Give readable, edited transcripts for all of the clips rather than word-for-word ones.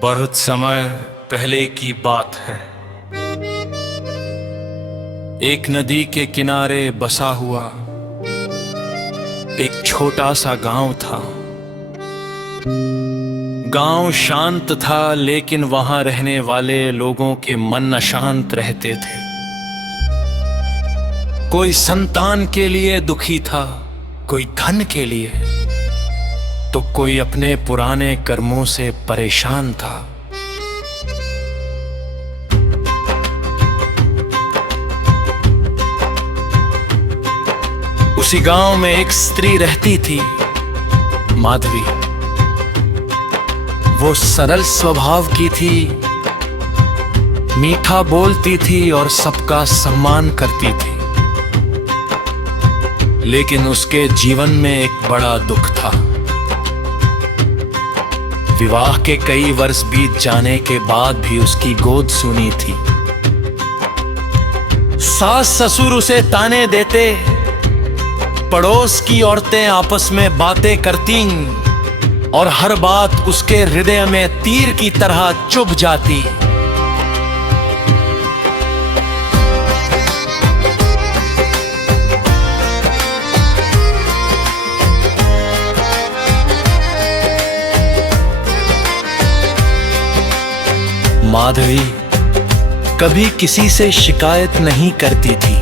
बहुत समय पहले की बात है। एक नदी के किनारे बसा हुआ एक छोटा सा गांव था। गांव शांत था, लेकिन वहां रहने वाले लोगों के मन अशांत रहते थे। कोई संतान के लिए दुखी था, कोई धन के लिए, तो कोई अपने पुराने कर्मों से परेशान था। उसी गांव में एक स्त्री रहती थी, माधवी। वो सरल स्वभाव की थी, मीठा बोलती थी और सबका सम्मान करती थी। लेकिन उसके जीवन में एक बड़ा दुख था। विवाह के कई वर्ष बीत जाने के बाद भी उसकी गोद सूनी थी। सास ससुर उसे ताने देते, पड़ोस की औरतें आपस में बातें करती और हर बात उसके हृदय में तीर की तरह चुभ जाती। माधवी कभी किसी से शिकायत नहीं करती थी।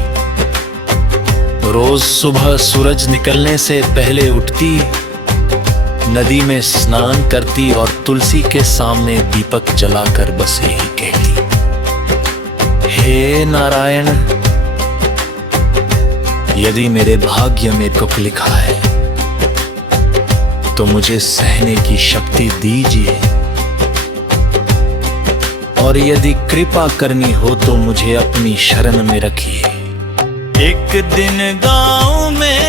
रोज सुबह सूरज निकलने से पहले उठती, नदी में स्नान करती और तुलसी के सामने दीपक जलाकर बस यही कहती, हे नारायण, यदि मेरे भाग्य में दुख लिखा है तो मुझे सहने की शक्ति दीजिए, और यदि कृपा करनी हो तो मुझे अपनी शरण में रखिए। एक दिन गांव में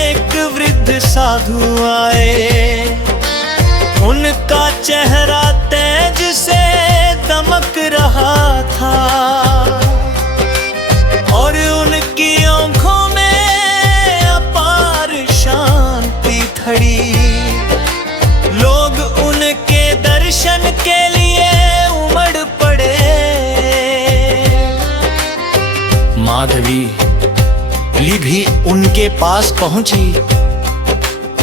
एक वृद्ध साधु आए। उनका चेहरा तेज से दमक रहा था और उनकी आंखों में अपार शांति खड़ी। लोग उनके दर्शन के लिए उमड़ पड़े। माधवी भी उनके पास पहुंची।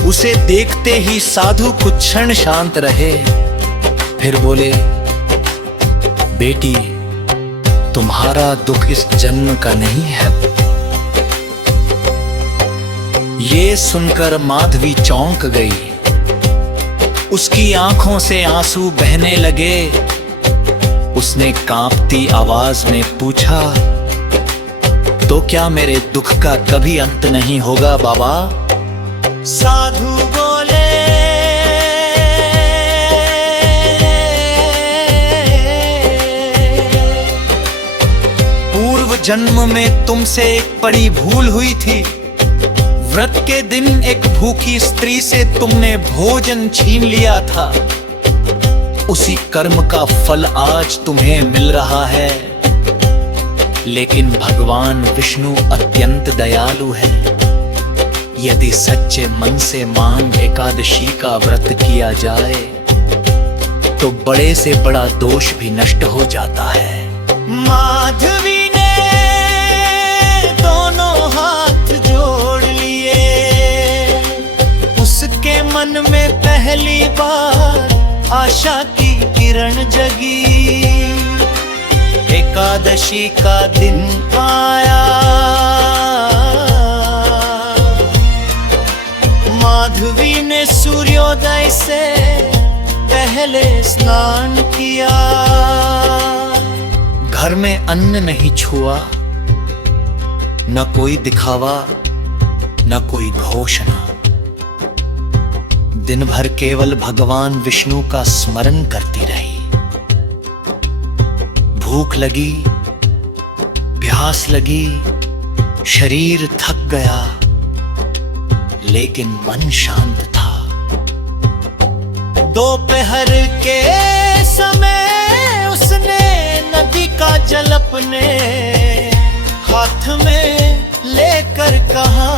उसे देखते ही साधु कुछ क्षण शांत रहे, फिर बोले, बेटी, तुम्हारा दुख इस जन्म का नहीं है। ये सुनकर माधवी चौंक गई। उसकी आंखों से आंसू बहने लगे। उसने कांपती आवाज में पूछा, तो क्या मेरे दुख का कभी अंत नहीं होगा बाबा? साधु बोले, पूर्व जन्म में तुमसे एक बड़ी भूल हुई थी। व्रत के दिन एक भूखी स्त्री से तुमने भोजन छीन लिया था। उसी कर्म का फल आज तुम्हें मिल रहा है। लेकिन भगवान विष्णु अत्यंत दयालु है। यदि सच्चे मन से मांग एकादशी का व्रत किया जाए तो बड़े से बड़ा दोष भी नष्ट हो जाता है। माधवी ने दोनों हाथ जोड़ लिए। उसके मन में पहली बार आशा की किरण जगी। एकादशी का दिन आया। माधवी ने सूर्योदय से पहले स्नान किया। घर में अन्न नहीं छुआ, न कोई दिखावा, न कोई घोषणा। दिन भर केवल भगवान विष्णु का स्मरण करती रही। भूख लगी, प्यास लगी, शरीर थक गया, लेकिन मन शांत था। दोपहर के समय उसने नदी का जल अपने हाथ में लेकर कहा,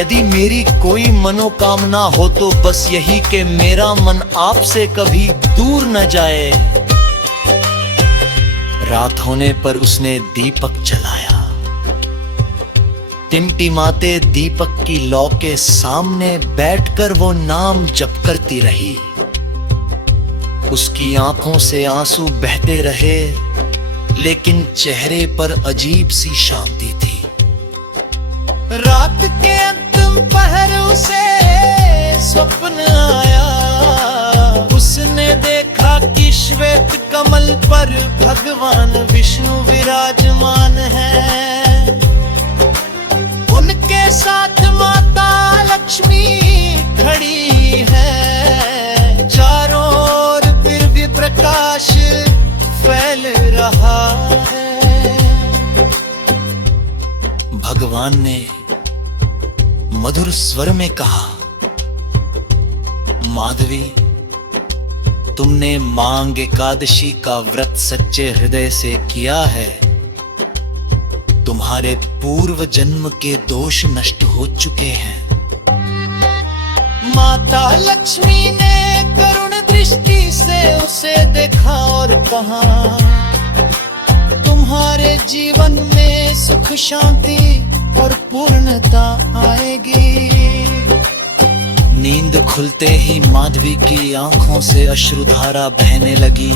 यदि मेरी कोई मनोकामना हो तो बस यही कि मेरा मन आपसे कभी दूर न जाए। रात होने पर उसने दीपक जलाया। टिमटिमाते दीपक की लौ के सामने बैठकर वो नाम जप करती रही। उसकी आंखों से आंसू बहते रहे, लेकिन चेहरे पर अजीब सी शांति थी। रात के अंतिम पहर उसे स्वप्न आया। उसने देखा कि श्वेत कमल पर भगवान विष्णु विराजमान है। उनके साथ माता लक्ष्मी खड़ी है। चारों ओर दिव्य प्रकाश फैल रहा है। भगवान ने मधुर स्वर में कहा, माधवी, तुमने मांग एकादशी का व्रत सच्चे हृदय से किया है। तुम्हारे पूर्व जन्म के दोष नष्ट हो चुके हैं। माता लक्ष्मी ने करुण दृष्टि से उसे देखा और कहा, तुम्हारे जीवन में सुख शांति और पूर्णता आएगी। नींद खुलते ही माधवी की आंखों से अश्रुधारा बहने लगी।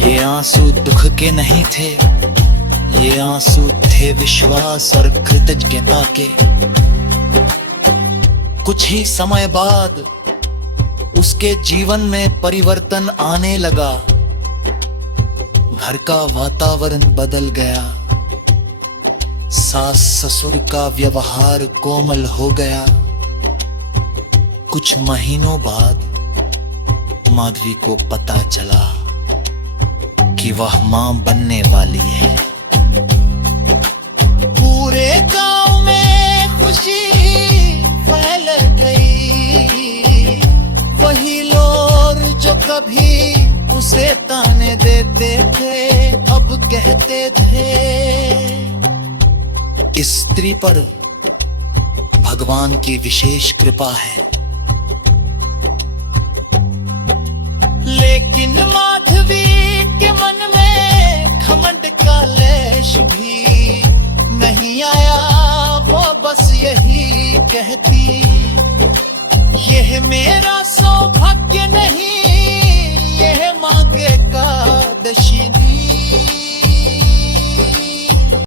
ये आंसू दुख के नहीं थे, ये आंसू थे विश्वास और कृतज्ञता के। कुछ ही समय बाद उसके जीवन में परिवर्तन आने लगा। घर का वातावरण बदल गया। सास ससुर का व्यवहार कोमल हो गया। कुछ महीनों बाद माधवी को पता चला कि वह मां बनने वाली है। पूरे गांव में खुशी फैल गई। वही लोग जो कभी उसे ताने देते थे अब कहते थे, इस स्त्री पर भगवान की विशेष कृपा है। लेकिन माधवी के मन में घमंड का लेश भी नहीं आया। वो बस यही कहती, यह मेरा सौभाग्य नहीं